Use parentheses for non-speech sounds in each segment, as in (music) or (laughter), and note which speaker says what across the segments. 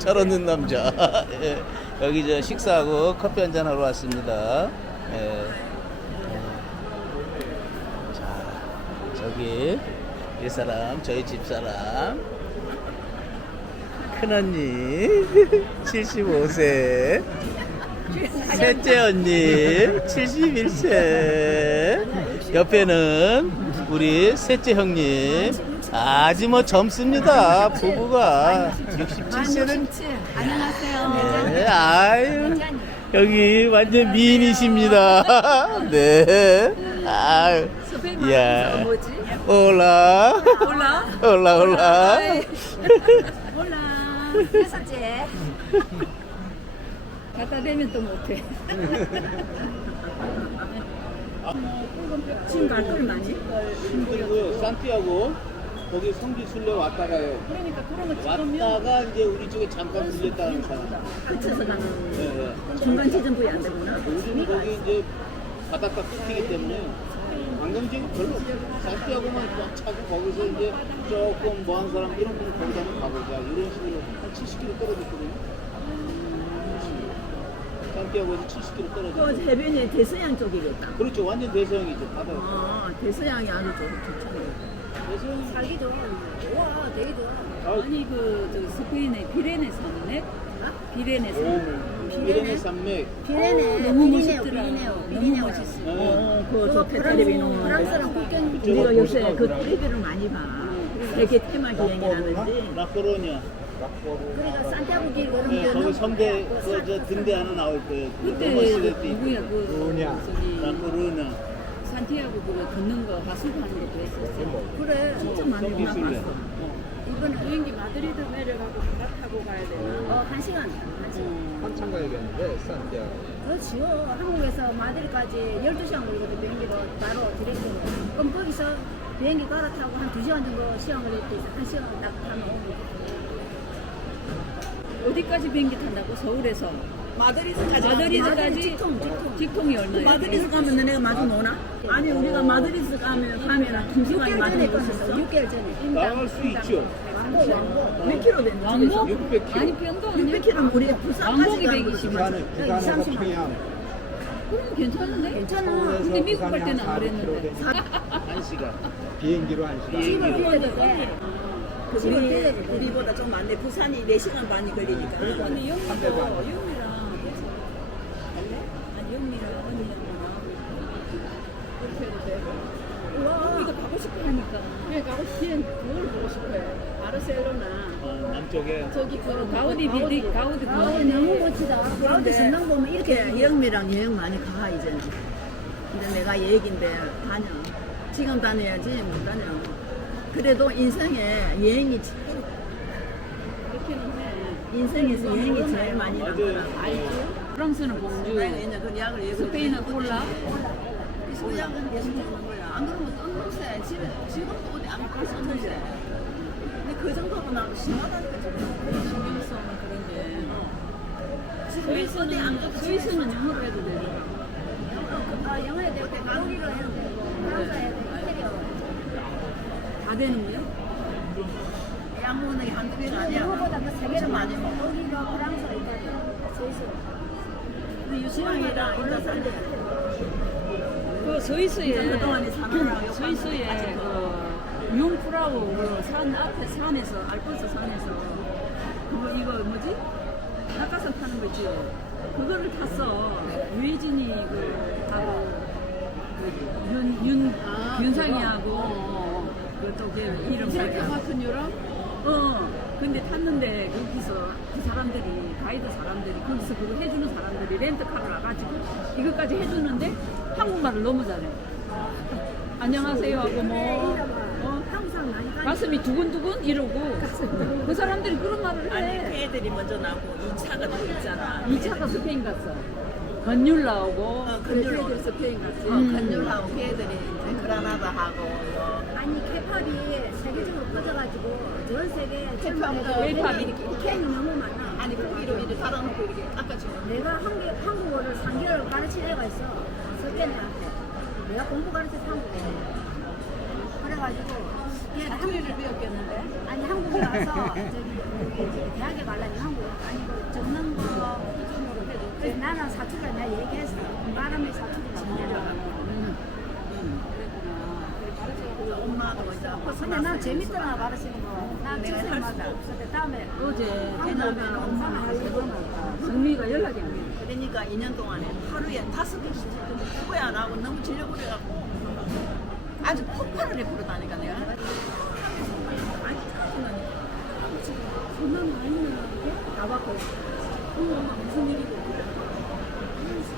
Speaker 1: 철없는 남자. (laughs) 예. 여기 저 식사하고 커피 한잔 하러 왔습니다. 예. 자, 저기 이 사람 저희 집 사람 큰 언니 (laughs) 75세 셋째 언니 71세 옆에는 우리 셋째 형님 아주 뭐 젊습니다 부부가 67세는
Speaker 2: 안녕하세요.
Speaker 1: 네, 아유 여기 완전 미인이십니다 (laughs) 네 아유
Speaker 2: 뭐지?
Speaker 1: 올라
Speaker 2: 몰라?
Speaker 1: 올라 올라
Speaker 2: 몰라. 회사제. 갖다 대면 또 못해. (laughs) 지금 갈걸 많이?
Speaker 1: 힘들고요 산티아고 거기 성지 순례 왔다 가요
Speaker 2: 그러니까 그런 거 찍으면
Speaker 1: 왔다가 이제 우리 쪽에 잠깐 들렸다는 사람
Speaker 2: 그쳐서 가는
Speaker 1: 네, 네.
Speaker 2: 중간 지점부에 안 되구나.
Speaker 1: 요즘은 거기 이제 바닷가 끝이기 때문에 관광객이 별로 없어요. 산티아고만 꽉 차고 거기서 이제 조금 뭐한 사람 이런 분은 거기다 한번 가보자 이런 식으로 한 70km 떨어졌거든요. 산티아고에서 70km 떨어져.
Speaker 2: 그 해변이 대서양 쪽이겠다.
Speaker 1: 그렇죠. 완전 대서양이죠. 바다.
Speaker 2: 아, 대서양이 아주 좋, 좋잖아요.
Speaker 1: 대서양.
Speaker 3: 살기 좋아. 좋아, 되게 좋아.
Speaker 1: 아,
Speaker 4: 아니 그 저 스페인의 비레네 산맥 비레네 산맥
Speaker 1: 오, 비레네 산맥.
Speaker 3: 비레네,
Speaker 4: 너무
Speaker 3: 비리네오,
Speaker 4: 멋있더라.
Speaker 3: 비리네오,
Speaker 4: 너무
Speaker 3: 비리네오.
Speaker 4: 멋있어.
Speaker 1: 네.
Speaker 2: 어, 그거
Speaker 3: 그거
Speaker 2: 좋대,
Speaker 3: 프랑스. 프랑스랑 국경
Speaker 2: 우리가 요새 그 TV를 많이 봐. 세계 테마 기행이라든지.
Speaker 1: 라코로냐.
Speaker 3: 그러니까 산티아고 길
Speaker 1: 네, 거기
Speaker 3: 걸으면
Speaker 1: 섬대 그저 등대 하나 나올 거예요. 그
Speaker 4: 그때
Speaker 1: 때
Speaker 4: 누구야. 그 저기
Speaker 1: 라코로냐.
Speaker 4: 산티아고 그거 걷는 거 하수구 하는 것도 했었어.
Speaker 3: 그래.
Speaker 2: 진짜 많이
Speaker 1: 순례.
Speaker 2: 올라갔어.
Speaker 3: 이번에
Speaker 4: 비행기 마드리드 내려가고 배 타고 가야 되나?
Speaker 3: 어, 한 시간. 한 시간.
Speaker 5: 한참 가야겠는데 산티아고
Speaker 3: 그렇지요. 한국에서 마드리드까지 12시간 걸리거든, 비행기로 바로 디렉트로. 그럼 거기서 비행기 갈아타고 한 2시간 정도 시간 걸릴 때 있어. 한 시간 딱 타면 오고.
Speaker 4: 어디까지 비행기 탄다고? 서울에서
Speaker 2: 마드리드까지.
Speaker 4: 마드리드까지
Speaker 3: 직통, 직통.
Speaker 4: 직통이 얼마야?
Speaker 2: 마드리드 가면 너네가 마주 노나? 아니 우리가 마드리드 가면 가면 김치관이
Speaker 3: 6개월
Speaker 2: 마주
Speaker 3: 전에 끊었어.
Speaker 2: 있어?
Speaker 3: 6개월 전에.
Speaker 1: 나갈 수 있죠.
Speaker 3: 왕복, 왕복.
Speaker 2: 몇 킬로 되는
Speaker 4: 왕복?
Speaker 2: 집에서?
Speaker 1: 600km.
Speaker 4: 아니 편도 없네.
Speaker 2: 600킬로면 우리 부산까지
Speaker 4: 왕복이
Speaker 2: 가는
Speaker 4: 120.
Speaker 2: 거지.
Speaker 5: 부산에 부산에서 평양
Speaker 4: 그럼 괜찮은데?
Speaker 3: 괜찮아.
Speaker 4: 근데 미국 갈 때는 안 그랬는데. (laughs)
Speaker 1: 한 시간.
Speaker 5: 비행기로 한 시간
Speaker 3: 집을 빌려도 돼. 그집 을
Speaker 2: 우리. 우리보다 좀 많네. 부산이 4시간 반이 걸리니까.
Speaker 4: 근데 영미도
Speaker 5: 삼대반.
Speaker 4: 영미랑 아니 영미랑 언니랑 그렇게 해도 돼. 영미도 가고 싶어 하니까. 그래 가고 싶은 뭘 보고 싶어해? 바르셀로나.
Speaker 1: 어, 남쪽에.
Speaker 4: 저기 그 가우디 비디 가우디
Speaker 3: 아,
Speaker 4: 가우디
Speaker 3: 너무 멋지다. 가운데 전남 보면 이렇게
Speaker 2: 영미랑 여행 많이 가 이제는. 근데 내가 얘기인데 다녀. 지금 다녀야지 못 다녀. 그래도 인생에 여행이
Speaker 4: 해.
Speaker 2: 인생에서 여행이 제일 많이 남더라.
Speaker 1: 알죠.
Speaker 4: 프랑스는 봉주,
Speaker 2: 그 약을 얘기해.
Speaker 4: 스페인은 콜라.
Speaker 2: 소약은 계속 먹는 거야. 안 그러면 떴는데 집에 지금도 어디 안 갈수 없는데. 근데 그 정도도 나도 심하다니까 지금.
Speaker 4: 신경 쓰는 그런 게.
Speaker 2: 지금 어디 안 가도
Speaker 4: 스위스는 영어로 해도 되잖아.
Speaker 3: 아, 영어에 되고 독일어 해도 되고 되고 이태리어.
Speaker 4: 다 되는 거야?
Speaker 2: 약 먹는 게 한두 개가 아니야.
Speaker 3: 그세
Speaker 2: 엄청
Speaker 3: 많이 먹어. 독일어, 프랑스어, 이탈리아, 스위스.
Speaker 2: 근데 유치원이랑 인자 살때
Speaker 4: 그 스위스에
Speaker 2: 그동안에 사느라고
Speaker 4: 스위스에 그 융프라우 그산 앞에 산에서 알프스 산에서 그거 이거 뭐지 낙하산 타는 거 있지 그거를 탔어 유해진이 그 하고 그 윤윤 윤상이하고 그또 그 이름 살까 같은 유랑 어 근데 탔는데 거기서 그 사람들이 가이드 사람들이 거기서 그거 해주는 사람들이 렌트카를 와가지고 이것까지 해주는데 한국말을 너무 잘해 안녕하세요 하고 뭐 어. 가슴이 두근두근 이러고 그 사람들이 그런 말을
Speaker 2: 아니 해그 애들이 먼저 나오고 2차가 또 있잖아.
Speaker 4: 2차가 스페인 갔어 건율 나오고
Speaker 2: 어, 건율
Speaker 4: 그래서 애들 스페인 갔지
Speaker 2: 어, 건율하고 그 애들이 이제 그라나다 하고 뭐
Speaker 3: 아니 케팝이 세계적으로 퍼져가지고 전 세계
Speaker 2: 케팝도
Speaker 4: 케팝이
Speaker 3: 이렇게 캔이 너무 많아.
Speaker 2: 아니 거기로 이렇게 달아놓고 이렇게 깎아주는
Speaker 3: 내가 한국, 한국어를 3개월 가르친 애가 있어. 석견이한테. 내가 공부 가르쳐서 한국어. 그래가지고 얘 한국에
Speaker 4: 배웠겠는데
Speaker 3: 아니 한국에 와서 저기, 저기 대학에 가려면 한국 어 내가 얘기했어. 바람에 사투리가 뭐냐. 근데 난 재밌더라 말하시는 거. 난
Speaker 2: 내가
Speaker 3: 할할
Speaker 2: 수가
Speaker 3: 없어. 다음에
Speaker 4: 어제
Speaker 2: 왜냐면
Speaker 3: 엄마는 하려고 할까.
Speaker 4: 승미가 연락이 안 돼.
Speaker 2: 그러니까 2년 동안에 하루에 다섯 개씩 누구야 안 하고 너무 질려고 그래갖고 아주 폭발을 해버렸다니까 내가 아니
Speaker 3: 손만 많이
Speaker 2: 가봤고 엄마 무슨 일이고
Speaker 3: 아 내가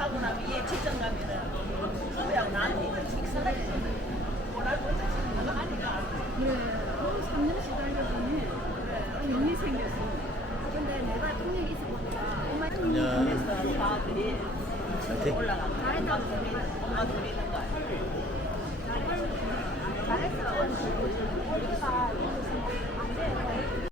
Speaker 2: 하고 나면, 얘 직장 가면은,
Speaker 3: 잘했어.